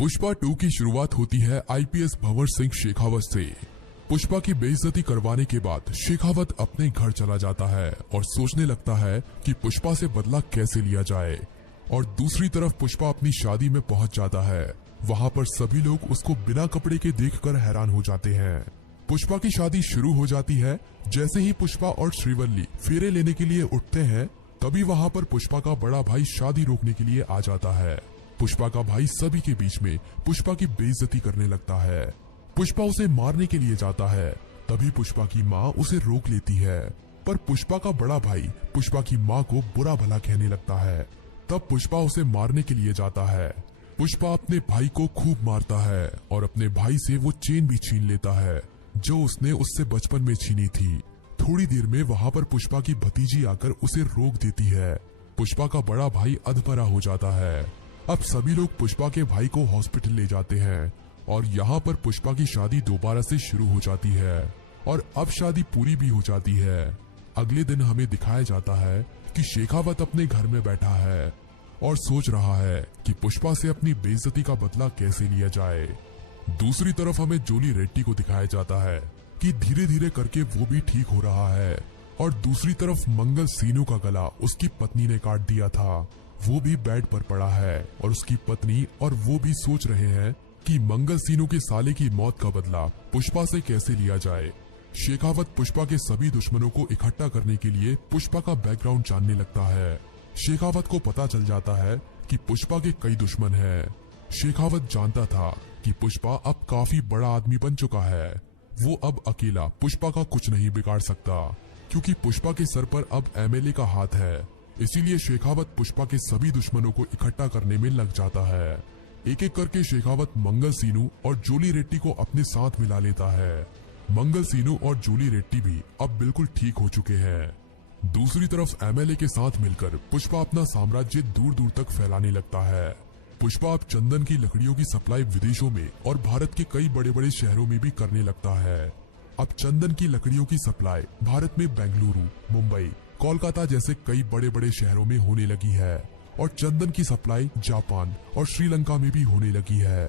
पुष्पा 2 की शुरुआत होती है आईपीएस भंवर सिंह शेखावत से। पुष्पा की बेइज्जती करवाने के बाद शेखावत अपने घर चला जाता है और सोचने लगता है कि पुष्पा से बदला कैसे लिया जाए। और दूसरी तरफ पुष्पा अपनी शादी में पहुंच जाता है। वहां पर सभी लोग उसको बिना कपड़े के देखकर हैरान हो जाते हैं। पुष्पा की शादी शुरू हो जाती है। जैसे ही पुष्पा और श्रीवल्ली फेरे लेने के लिए उठते हैं, तभी वहां पर पुष्पा का बड़ा भाई शादी रोकने के लिए आ जाता है। पुष्पा का भाई सभी के बीच में पुष्पा की बेइज्जती करने लगता है। पुष्पा उसे मारने के लिए जाता है, तभी पुष्पा की माँ उसे रोक लेती है। पर पुष्पा का बड़ा भाई पुष्पा की माँ को बुरा भला कहने लगता है। तब पुष्पा उसे मारने के लिए जाता है। पुष्पा अपने भाई को खूब मारता है और अपने भाई से वो चेन भी छीन लेता है जो उसने उससे बचपन में छीनी थी। थोड़ी देर में वहाँ पर पुष्पा की भतीजी आकर उसे रोक देती है। पुष्पा का बड़ा भाई अधमरा हो जाता है। अब सभी लोग पुष्पा के भाई को हॉस्पिटल ले जाते हैं और यहाँ पर पुष्पा की शादी दोबारा से शुरू हो जाती है और अब शादी पूरी भी हो जाती है। अगले दिन हमें दिखाया जाता है कि शेखावत अपने घर में बैठा है और सोच रहा है कि पुष्पा से अपनी बेइज्जती का बदला कैसे लिया जाए। दूसरी तरफ हमें जोली रेड्डी को दिखाया जाता है कि धीरे धीरे करके वो भी ठीक हो रहा है। और दूसरी तरफ मंगल सीनू का गला उसकी पत्नी ने काट दिया था। वो भी बेड पर पड़ा है और उसकी पत्नी और वो भी सोच रहे हैं कि मंगल सीनू के साले की मौत का बदला पुष्पा से कैसे लिया जाए। शेखावत पुष्पा के सभी दुश्मनों को इकट्ठा करने के लिए पुष्पा का बैकग्राउंड जानने लगता है। शेखावत को पता चल जाता है कि पुष्पा के कई दुश्मन हैं। शेखावत जानता था कि पुष्पा अब काफी बड़ा आदमी बन चुका है। वो अब अकेला पुष्पा का कुछ नहीं बिगाड़ सकता, क्योंकि पुष्पा के सर पर अब एमएलए का हाथ है। इसीलिए शेखावत पुष्पा के सभी दुश्मनों को इकट्ठा करने में लग जाता है। एक एक करके शेखावत मंगल सीनू और जोली रेड्डी को अपने साथ मिला लेता है। मंगल सीनू और जोली रेड्डी भी अब बिल्कुल ठीक हो चुके हैं। दूसरी तरफ एमएलए के साथ मिलकर पुष्पा अपना साम्राज्य दूर दूर तक फैलाने लगता है। पुष्पा अब चंदन की लकड़ियों की सप्लाई विदेशों में और भारत के कई बड़े बड़े शहरों में भी करने लगता है। अब चंदन की लकड़ियों की सप्लाई भारत में बेंगलुरु, मुंबई, कोलकाता जैसे कई बड़े बड़े शहरों में होने लगी है और चंदन की सप्लाई जापान और श्रीलंका में भी होने लगी है।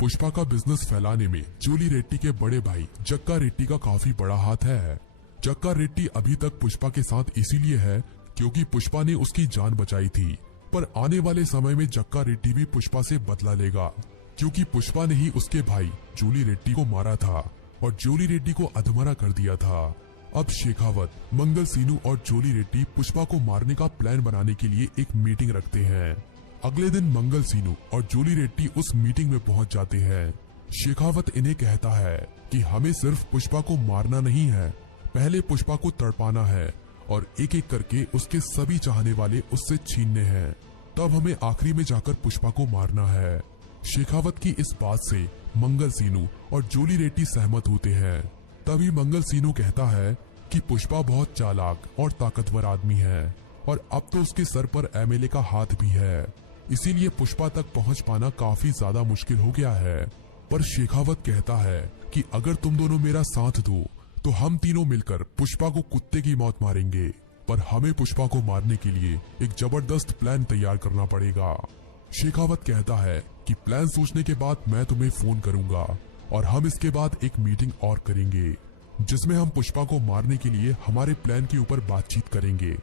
पुष्पा का बिजनेस फैलाने में जोली रेड्डी के बड़े भाई जक्का रेड्डी का काफी बड़ा हाथ है। जक्का रेड्डी अभी तक पुष्पा के साथ इसीलिए है क्योंकि पुष्पा ने उसकी जान बचाई थी, पर आने वाले समय में जक्का रेड्डी भी पुष्पा से बदला लेगा, क्योंकि पुष्पा ने ही उसके भाई जोली रेड्डी को मारा था और जोली रेड्डी को अधमरा कर दिया था। अब शेखावत, मंगल सीनू और जोली रेड्डी पुष्पा को मारने का प्लान बनाने के लिए एक मीटिंग रखते हैं। अगले दिन मंगल सीनू और जोली रेड्डी उस मीटिंग में पहुंच जाते हैं। शेखावत इन्हें कहता है कि हमें सिर्फ पुष्पा को मारना नहीं है, पहले पुष्पा को तड़पाना है और एक एक करके उसके सभी चाहने वाले उससे छीनने हैं। तब हमें आखिरी में जाकर पुष्पा को मारना है। शेखावत की इस बात से मंगल सीनू और जोली रेड्डी सहमत होते हैं। तभी मंगल सीनू कहता है कि पुष्पा बहुत चालाक और ताकतवर आदमी है और अब तो उसके सर पर एमएलए का हाथ भी है, इसीलिए पुष्पा तक पहुंच पाना काफी ज्यादा मुश्किल हो गया है। पर शेखावत कहता है कि अगर तुम दोनों मेरा साथ दो तो हम तीनों मिलकर पुष्पा को कुत्ते की मौत मारेंगे, पर हमें पुष्पा को मारने के लिए एक जबरदस्त प्लान तैयार करना पड़ेगा। शेखावत कहता है कि प्लान सोचने के बाद मैं तुम्हें फोन करूंगा और हम इसके बाद एक मीटिंग और करेंगे जिसमें हम पुष्पा को मारने के लिए हमारे प्लान के ऊपर बातचीत करेंगे।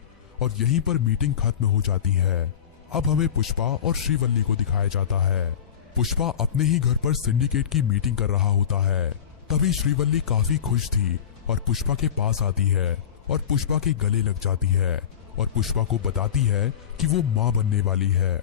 और यहीं पर मीटिंग खत्म हो जाती है। अब हमें पुष्पा और श्रीवल्ली को दिखाया जाता है। पुष्पा अपने ही घर पर सिंडिकेट की मीटिंग कर रहा होता है। तभी श्रीवल्ली काफी खुश थी और पुष्पा के पास आती है और पुष्पा के गले लग जाती है और पुष्पा को बताती है कि वो माँ बनने वाली है।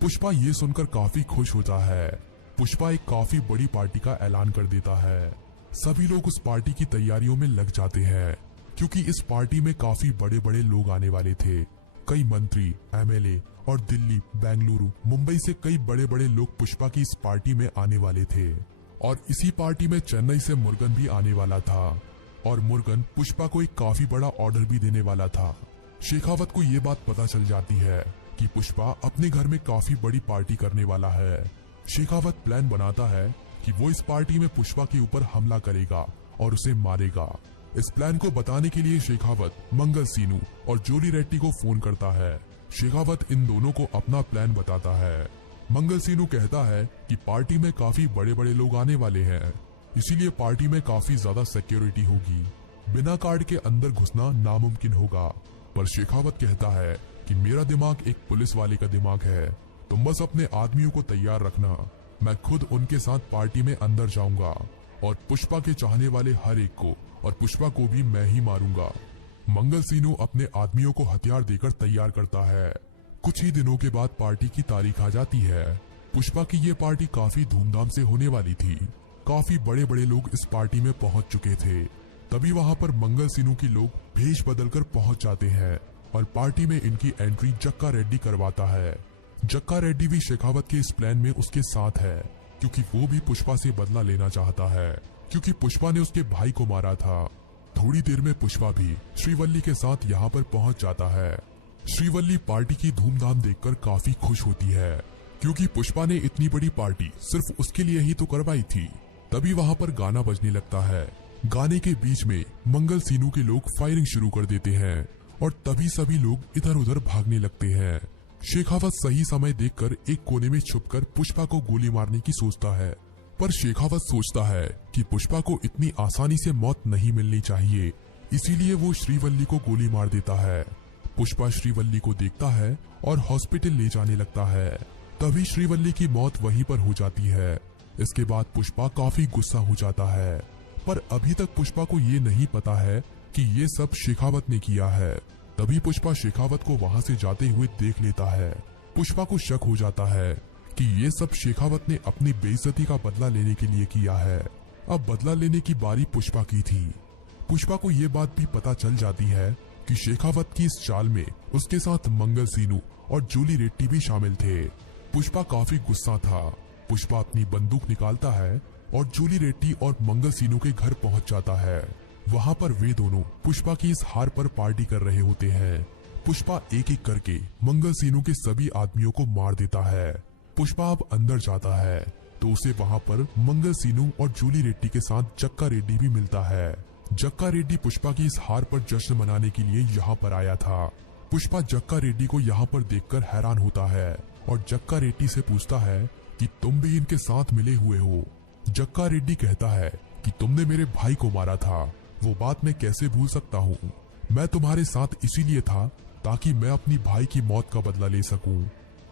पुष्पा ये सुनकर काफी खुश होता है। पुष्पा एक काफी बड़ी पार्टी का ऐलान कर देता है। सभी लोग उस पार्टी की तैयारियों में लग जाते हैं, क्योंकि इस पार्टी में काफी बड़े बड़े लोग आने वाले थे। कई मंत्री, एमएलए और दिल्ली, बेंगलुरु, मुंबई से कई बड़े बड़े लोग पुष्पा की इस पार्टी में आने वाले थे। और इसी पार्टी में चेन्नई से मुर्गन भी आने वाला था और मुर्गन पुष्पा को एक काफी बड़ा ऑर्डर भी देने वाला था। शेखावत को ये बात पता चल जाती है कि पुष्पा अपने घर में काफी बड़ी पार्टी करने वाला है। शेखावत प्लान बनाता है कि वो इस पार्टी में पुष्पा के ऊपर हमला करेगा और उसे मारेगा। इस प्लान को बताने के लिए शेखावत मंगल सीनू और जोली रेड्डी को फोन करता है। शेखावत इन दोनों को अपना प्लान बताता है। मंगल सीनू कहता है कि पार्टी में काफी बड़े बड़े लोग आने वाले हैं, इसीलिए पार्टी में काफी ज्यादा सिक्योरिटी होगी, बिना कार्ड के अंदर घुसना नामुमकिन होगा। पर शेखावत कहता है कि मेरा दिमाग एक पुलिस वाले का दिमाग है, तुम बस अपने आदमियों को तैयार रखना, मैं खुद उनके साथ पार्टी में अंदर जाऊंगा और पुष्पा के चाहने वाले हर एक को और पुष्पा को भी मैं ही मारूंगा। मंगल सीनू अपने आदमियों को हथियार देकर तैयार करता है। कुछ ही दिनों के बाद पार्टी की तारीख आ जाती है। पुष्पा की ये पार्टी काफी धूमधाम से होने वाली थी, काफी बड़े बड़े लोग इस पार्टी में पहुंच चुके थे। तभी वहां पर मंगल सीनू के लोग भेष बदलकर पहुंच जाते हैं और पार्टी में इनकी एंट्री जक्का रेड्डी करवाता है। जक्का रेड्डी भी शेखावत के इस प्लान में उसके साथ है, क्योंकि वो भी पुष्पा से बदला लेना चाहता है, क्योंकि पुष्पा ने उसके भाई को मारा था। थोड़ी देर में पुष्पा भी श्रीवल्ली के साथ यहाँ पर पहुंच जाता है। श्रीवल्ली पार्टी की धूमधाम देखकर काफी खुश होती है, क्योंकि पुष्पा ने इतनी बड़ी पार्टी सिर्फ उसके लिए ही तो करवाई थी। तभी वहाँ पर गाना बजने लगता है। गाने के बीच में मंगल सीनू के लोग फायरिंग शुरू कर देते हैं और तभी सभी लोग इधर उधर भागने लगते हैं। शेखावत सही समय देखकर एक कोने में छुपकर पुष्पा को गोली मारने की सोचता है, पर शेखावत सोचता है कि पुष्पा को इतनी आसानी से मौत नहीं मिलनी चाहिए, इसीलिए वो श्रीवल्ली को गोली मार देता है। पुष्पा श्रीवल्ली को देखता है और हॉस्पिटल ले जाने लगता है। तभी श्रीवल्ली की मौत वहीं पर हो जाती है। इसके बाद पुष्पा काफी गुस्सा हो जाता है, पर अभी तक पुष्पा को ये नहीं पता है कि ये सब शेखावत ने किया है। तभी पुष्पा शेखावत को वहां से जाते हुए देख लेता है। पुष्पा को शक हो जाता है कि ये सब शेखावत ने अपनी बेइज्जती का बदला लेने के लिए किया है। अब बदला लेने की बारी पुष्पा की थी। पुष्पा को ये बात भी पता चल जाती है कि शेखावत की इस चाल में उसके साथ मंगल सीनू और जूली रेड्डी भी शामिल थे। पुष्पा काफी गुस्सा था। पुष्पा अपनी बंदूक निकालता है और जूली रेड्डी और मंगल सीनू के घर पहुंच जाता है। वहां पर वे दोनों पुष्पा की इस हार पर पार्टी कर रहे होते हैं। पुष्पा एक एक करके मंगल सीनू के सभी आदमियों को मार देता है। पुष्पा अब अंदर जाता है तो उसे वहां पर मंगल सीनू और जूली रेड्डी के साथ जक्का रेड्डी भी मिलता है। जक्का रेड्डी पुष्पा की इस हार पर जश्न मनाने के लिए यहाँ पर आया था। पुष्पा जक्का रेड्डी को यहाँ पर देखकर हैरान होता है और जक्का रेड्डी से पूछता है कि तुम भी इनके साथ मिले हुए हो। जक्का रेड्डी कहता है कि तुमने मेरे भाई को मारा था, वो बात मैं कैसे भूल सकता हूँ। मैं तुम्हारे साथ इसीलिए था ताकि मैं अपनी भाई की मौत का बदला ले सकूं।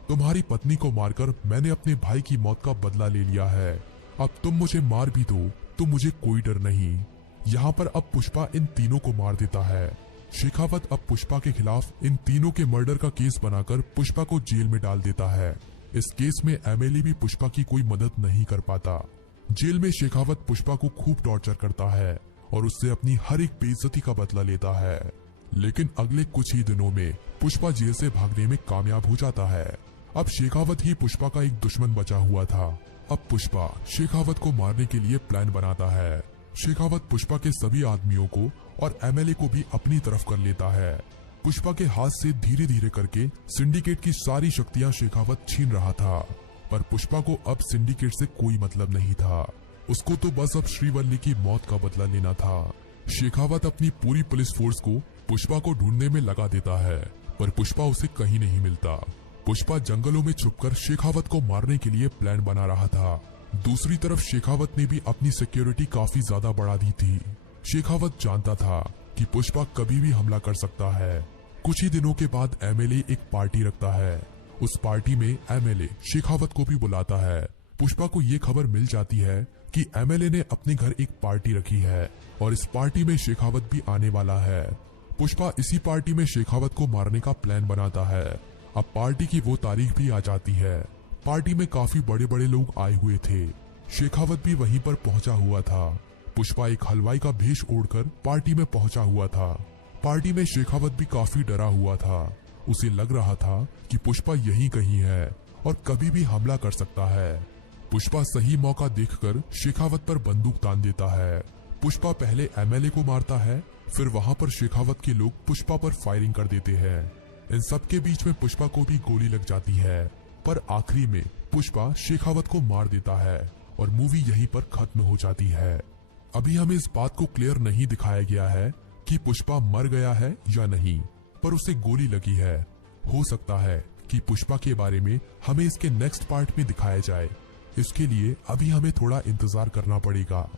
तुम्हारी पत्नी को मारकर मैंने अपने भाई की मौत का बदला ले लिया है। अब तुम मुझे मार भी दो तो मुझे कोई डर नहीं। यहाँ पर अब पुष्पा इन तीनों को मार देता है। शेखावत अब पुष्पा के खिलाफ इन तीनों के मर्डर का केस बनाकर पुष्पा को जेल में डाल देता है। इस केस में एमएलए भी पुष्पा की कोई मदद नहीं कर पाता। जेल में शेखावत पुष्पा को खूब टॉर्चर करता है और उससे अपनी हर एक बेइज्जती का बदला लेता है। लेकिन अगले कुछ ही दिनों में पुष्पा जेल से भागने में कामयाब हो जाता है। अब शेखावत ही पुष्पा का एक दुश्मन बचा हुआ था। अब पुष्पा शेखावत को मारने के लिए प्लान बनाता है। शेखावत पुष्पा के सभी आदमियों को और एमएलए को भी अपनी तरफ कर लेता है। पुष्पा के हाथ से धीरे धीरे करके सिंडिकेट की सारी शक्तियां शेखावत छीन रहा था, पर पुष्पा को अब सिंडिकेट से कोई मतलब नहीं था। उसको तो बस अब श्रीवल्ली की मौत का बदला लेना था। शेखावत अपनी पूरी पुलिस फोर्स को पुष्पा को ढूंढने में लगा देता है, पर पुष्पा उसे कहीं नहीं मिलता। पुष्पा जंगलों में छुपकर शेखावत को मारने के लिए प्लान बना रहा था। दूसरी तरफ शेखावत ने भी अपनी सिक्योरिटी काफी ज्यादा बढ़ा दी थी। शेखावत जानता था कि पुष्पा कभी भी हमला कर सकता है। कुछ ही दिनों के बाद एमएलए एक पार्टी रखता है। उस पार्टी में एमएलए शेखावत को भी बुलाता है। पुष्पा को ये खबर मिल जाती है कि एमएलए ने अपने घर एक पार्टी रखी है और इस पार्टी में शेखावत भी आने वाला है। पुष्पा इसी पार्टी में शेखावत को मारने का प्लान बनाता है। अब पार्टी की वो तारीख भी आ जाती है। पार्टी में काफी बड़े बड़े लोग आए हुए थे। शेखावत भी वहीं पर पहुंचा हुआ था। पुष्पा एक हलवाई का भेष ओढ़कर पार्टी में पहुंचा हुआ था। पार्टी में शेखावत भी काफी डरा हुआ था। उसे लग रहा था कि पुष्पा यहीं कहीं है और कभी भी हमला कर सकता है। पुष्पा सही मौका देखकर शेखावत पर बंदूक तान देता है। पुष्पा पहले एमएलए को मारता है, फिर वहां पर शेखावत के लोग पुष्पा पर फायरिंग कर देते हैं। इन सबके बीच में पुष्पा को भी गोली लग जाती है, पर आखिरी में पुष्पा शेखावत को मार देता है और मूवी यहीं पर खत्म हो जाती है। अभी हमें इस बात को क्लियर नहीं दिखाया गया है कि पुष्पा मर गया है या नहीं, पर उसे गोली लगी है। हो सकता है कि पुष्पा के बारे में हमें इसके नेक्स्ट पार्ट में दिखाया जाए। इसके लिए अभी हमें थोड़ा इंतजार करना पड़ेगा।